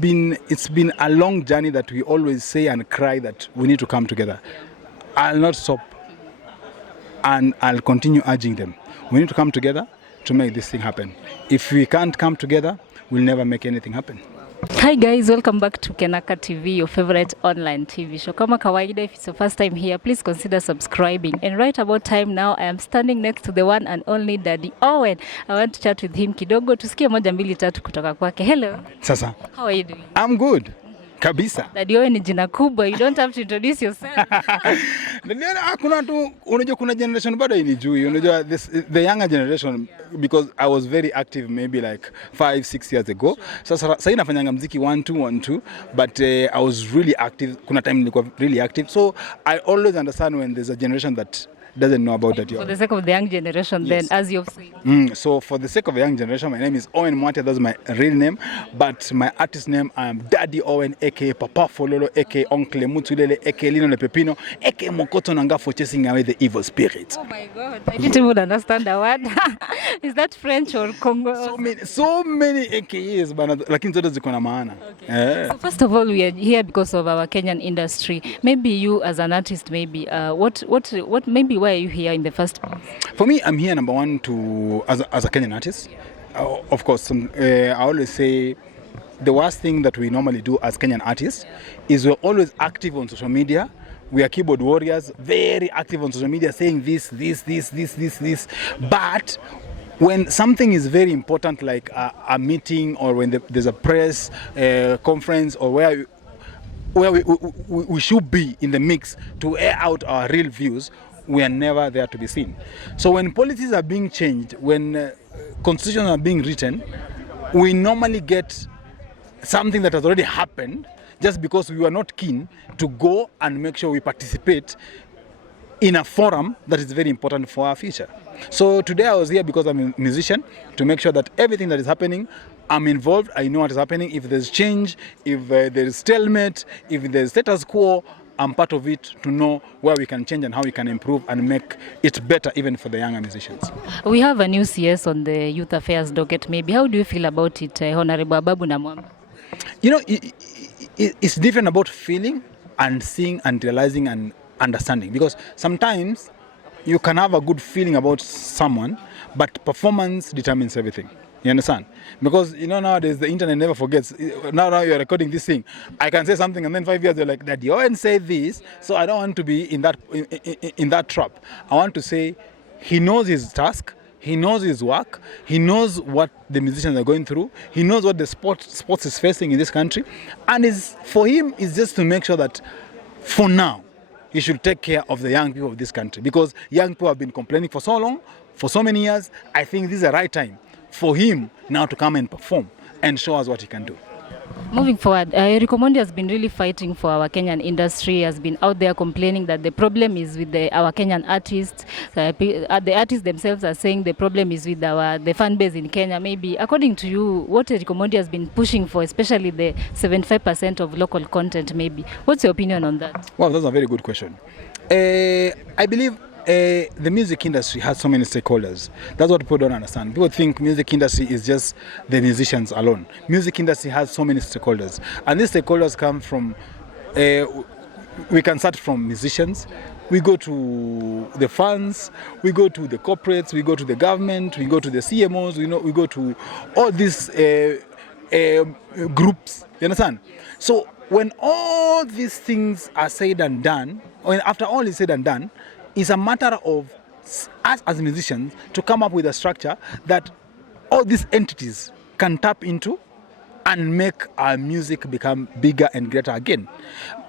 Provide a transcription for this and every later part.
been a long journey that we always say and cry that we need to come together. I'll not stop, and I'll continue urging them. We need to come together to make this thing happen. If we can't come together, we'll never make anything happen. Hi guys, welcome back to Kenaka TV, your favorite online TV show. Kama kawaida, if it's your first time here, please consider subscribing. And right about time now, I am standing next to the one and only Daddy Owen. I want to chat with him kidogo, tusikie moja mbili tatu kutoka kwake. Hello. Sasa. How are you doing? I'm good. Kabisa. Daddy Owen ni jina kubwa. You don't have to introduce yourself. Kuna generation bado inijui. Unajua the younger generation, because I was very active maybe like 5-6 years ago. Sasa nafanyanga muziki 1-2 but I was really active. Kuna time nilikuwa really active. So I always understand when there's a generation that doesn't know about that. For the sake of the young generation, yes. Then, as you've said. So for the sake of the young generation, my name is Owen Mwate, that's my real name. But my artist name, I am Daddy Owen, aka Papa Fololo, aka Uncle Mutulele, aka Lino Le Pepino, aka Mokoto Nanga for chasing away the evil spirits. Oh my God, I didn't even understand the word. Is that French or Congo? So many AKAs, but lakini zote ziko na maana. Okay. So first of all, we are here because of our Kenyan industry. Maybe you as an artist, maybe what maybe why are you here in the first place? For me, I'm here number one as a Kenyan artist. Of course, I always say the worst thing that we normally do as Kenyan artists is we're always active on social media. We are keyboard warriors, very active on social media, saying this. But when something is very important, like a meeting, or when there's a press conference, or where we should be in the mix to air out our real views, we are never there to be seen. So when policies are being changed, when constitutions are being written, we normally get something that has already happened just because we were not keen to go and make sure we participate in a forum that is very important for our future. So today I was here because I'm a musician, to make sure that everything that is happening, I'm involved, I know what is happening. If there's change, if there is stalemate, if there's status quo, I'm part of it to know where we can change and how we can improve and make it better even for the younger musicians. We have a new CS on the Youth Affairs docket. Maybe how do you feel about it, Honorable Ababu Namwamba? You know, it's different about feeling and seeing and realizing and understanding, because sometimes you can have a good feeling about someone, but performance determines everything. You understand? Because, you know, nowadays the internet never forgets. Now you're recording this thing. I can say something and then 5 years you're like, Daddy Owen said this, so I don't want to be in that trap. I want to say he knows his task, he knows his work, he knows what the musicians are going through, he knows what the sports is facing in this country, and for him is just to make sure that for now he should take care of the young people of this country, because young people have been complaining for so long, for so many years. I think this is the right time for him now to come and perform and show us what he can do. Moving forward, Eric Omondi has been really fighting for our Kenyan industry, has been out there complaining that the problem is with our Kenyan artists. The artists themselves are saying the problem is with the fan base in Kenya. Maybe, according to you, what Eric Omondi has been pushing for, especially the 75% of local content, maybe. What's your opinion on that? Well, that's a very good question. I believe the music industry has so many stakeholders. That's what people don't understand. People think music industry is just the musicians alone. Music industry has so many stakeholders, and these stakeholders come from. We can start from musicians. We go to the fans. We go to the corporates. We go to the government. We go to the CMOs. We go to all these groups. You understand? So when all these things are said and done, when after all is said and done, it's a matter of us as musicians to come up with a structure that all these entities can tap into and make our music become bigger and greater again.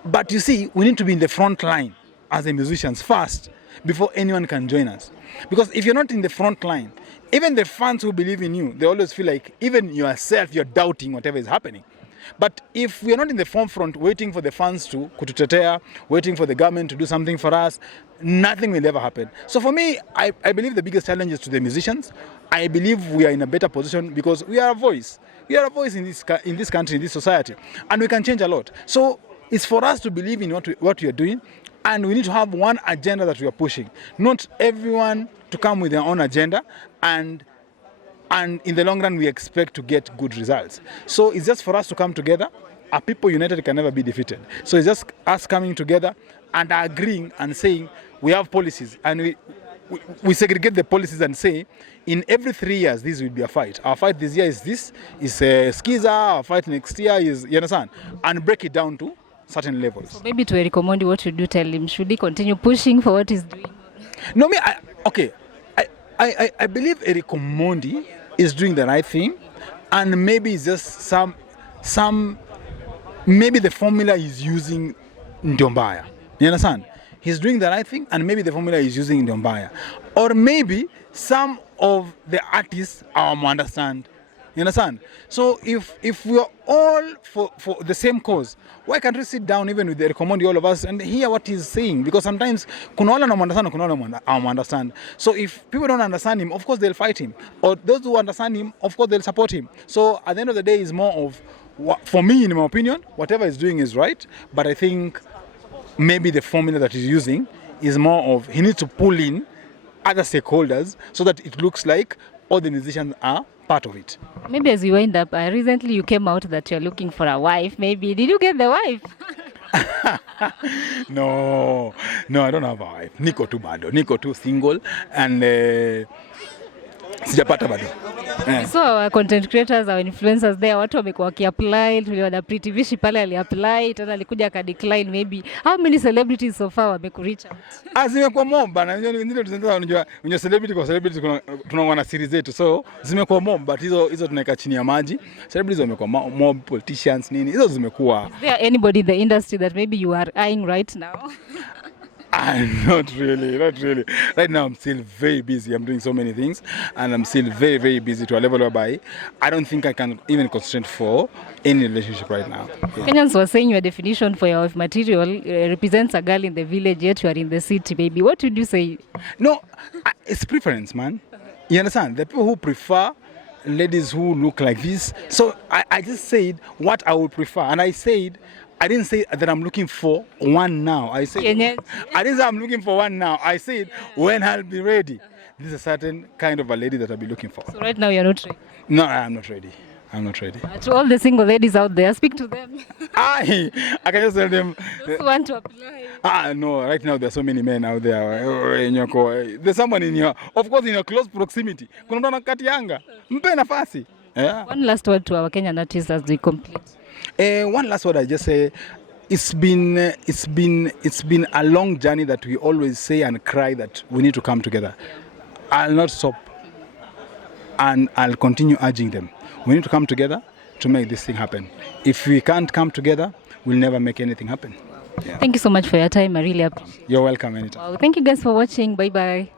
But you see, we need to be in the front line as the musicians first before anyone can join us. Because if you're not in the front line, even the fans who believe in you, they always feel like even yourself, you're doubting whatever is happening. But if we are not in the forefront waiting for the fans to kututetea, waiting for the government to do something for us, nothing will ever happen. So for me, I believe the biggest challenge is to the musicians. I believe we are in a better position because we are a voice. We are a voice in this country, in this society, and we can change a lot. So it's for us to believe in what we are doing, and we need to have one agenda that we are pushing. Not everyone to come with their own agenda and and in the long run we expect to get good results. So it's just for us to come together. A people united can never be defeated. So it's just us coming together and agreeing and saying we have policies, and we segregate the policies and say in every 3 years this will be a fight. Our fight this year is this, is Skiza. Our fight next year is, you understand, and break it down to certain levels. So maybe to Eric Omondi, what should you tell him? Should he continue pushing for what he's doing? No, I believe Eric Omondi is doing the right thing, and maybe it's just some maybe the formula he's using Ndombaya. You understand? He's doing the right thing, and maybe the formula he's using Ndombaya. Or maybe some of the artists understand. You understand? So if we're all for the same cause, why can't we sit down even with the Recommend, all of us, and hear what he's saying? Because sometimes kuna wale understand, kuna wale understand. So if people don't understand him, of course they'll fight him. Or those who understand him, of course they'll support him. So at the end of the day, it's more of, for me, in my opinion, whatever he's doing is right. But I think maybe the formula that he's using is more of, he needs to pull in other stakeholders so that it looks like all the musicians are part of it. Maybe as we wind up, recently you came out that you're looking for a wife. Maybe did you get the wife? No, I don't have a wife. Niko tu single, and sijapata bado. So our content creators, our influencers there, watu wamekuwa wakiapply. Tuliona Pretty Vishi pale aliapply, tena alikuja akadecline. Maybe how many celebrities so far wamekureach out? Zimekuwa mob bana. Ndio tunataka unajua celebrity kwa celebrity tunakuwa na series zetu, so zimekuwa mob, but hizo tunaweka chini ya maji. Celebrities wamekuwa mob, politicians nini, hizo zimekuwa. Is there anybody in the industry that maybe you are eyeing right now? Not really. Right now, I'm still very busy. I'm doing so many things, and I'm still very, very busy to a level whereby I don't think I can even concentrate for any relationship right now. Yeah. Kenyans were saying your definition for your material represents a girl in the village, yet you are in the city, baby. What would you say? No, it's preference, man. You understand? The people who prefer ladies who look like this. So I just said what I would prefer, and I didn't say that I'm looking for one now. I didn't say I'm looking for one now. I said when I'll be ready. This is a certain kind of a lady that I'll be looking for. So right now you're not ready? No, I'm not ready. To all the single ladies out there, speak to them. I can just tell them. Those who want to apply. No, right now there are so many men out there. There's someone in your, of course, in your close proximity. Kuna mtu anakati yanga. Mpe nafasi. Yeah. One last word to our Kenyan artists as we complete. One last word I just say, it's been a long journey that we always say and cry that we need to come together. I'll not stop, and I'll continue urging them. We need to come together to make this thing happen. If we can't come together, we'll never make anything happen. Yeah. Thank you so much for your time. I really appreciate it. You're welcome anytime. Wow. Thank you guys for watching. Bye bye.